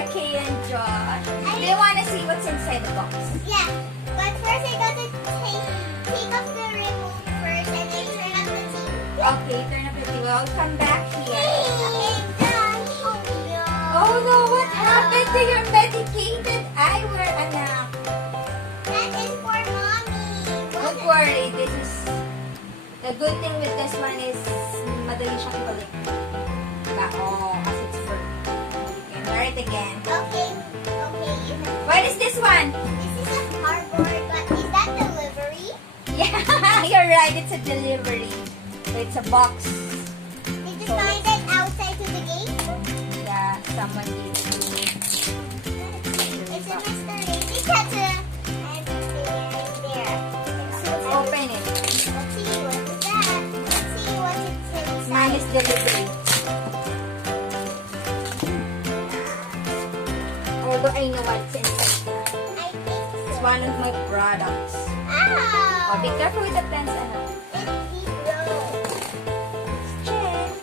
RK and Josh. Do you want to see what's inside the box? Yeah, but first I got to take off the remote first and then turn up the TV. Okay, turn up the TV. I'll come back here. Okay, done. Oh no, what happened to your medicated eyewear, anak? That is for mommy. Don't worry, this is... The good thing with this one is madali siya ibalik. Kasi it's for... You can wear it again. Okay. What is this one? This is a cardboard, but is that delivery? Yeah, you're right. It's a delivery. So it's a box. Did you find it outside to the gate? Yeah, someone gave it to me. It's a mystery. It has everything right there. So let's open it. Let's see what is that. Let's see what it's inside. Mine is delivery. Although I know what's inside. I think It's so. one of my products. Ow! Oh, be careful with the pens, anak. It's deep road. Check.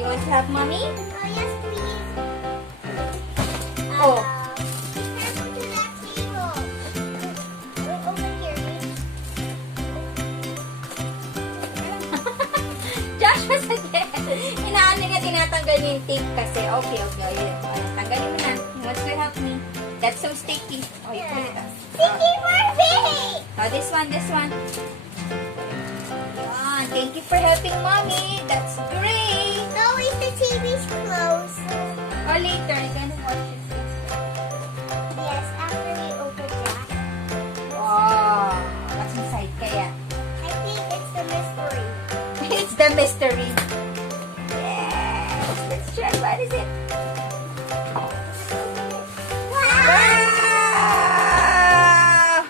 You want to have mommy? Oh, yes, please. Oh. Be careful to that table. Wait, over here, please. Josh, again. Inaano nga tinatanggal niya yung tape kasi. Okay. Ayun. Tanggalin mo na. You want to help me? That's so sticky. Oh, you put it up. Sticky Barbie! Oh, this one. Yan. Thank you for helping mommy. That's great. No, if the TV's closed. Oh, later, you're gonna watch it. Yes, after we open that. Wow. What's inside kaya? I think it's the mystery. It's the mystery. Yes. Let's try. What is it? Wow! Wow!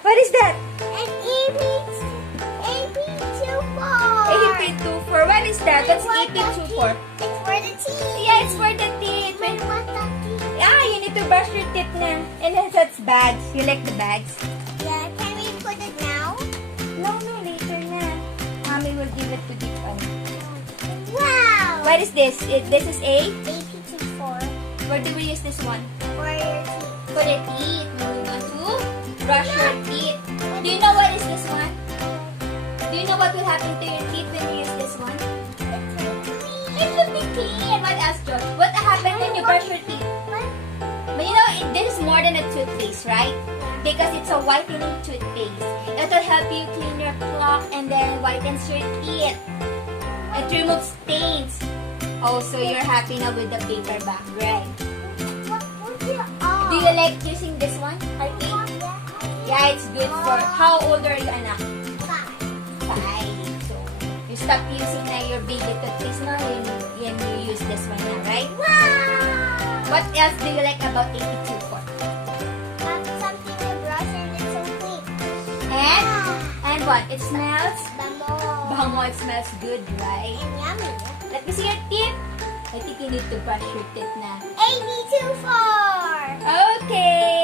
What is that? An AP24. AP24. What is that? What's AP24? It's for the teeth. Yeah, it's for the teeth. I want the teeth. Yeah, you need to brush your teeth na. And then that's bags. You like the bags? Yeah, can we put it now? No, later na. Mommy will give it to this one. Wow! What is this? This is a? AP24 Where do we use this one? for your teeth. For the teeth. When we want to brush your teeth. Do you know what is this one? Do you know what will happen to your teeth when you use this one? It will be clean. What else, George? What happens when you brush your teeth? But you know, this is more than a toothpaste, right? Because it's a whitening toothpaste. It will help you clean your plaque and then whitens your teeth. It removes stains. Also, you're happy now with the paper bag, right? Do you like using this one, RK? Yeah, it's good for... How old are you, anak? 5. So, you stop using na your baby toothpaste now and you use this one now, right? Wow! What else do you like about AP24? Something to brush and it's so clean. And what? It smells? Bango. Bango, it smells good, right? And yummy. Let me see your teeth. I think you need to brush your teeth na. AP24! Okay.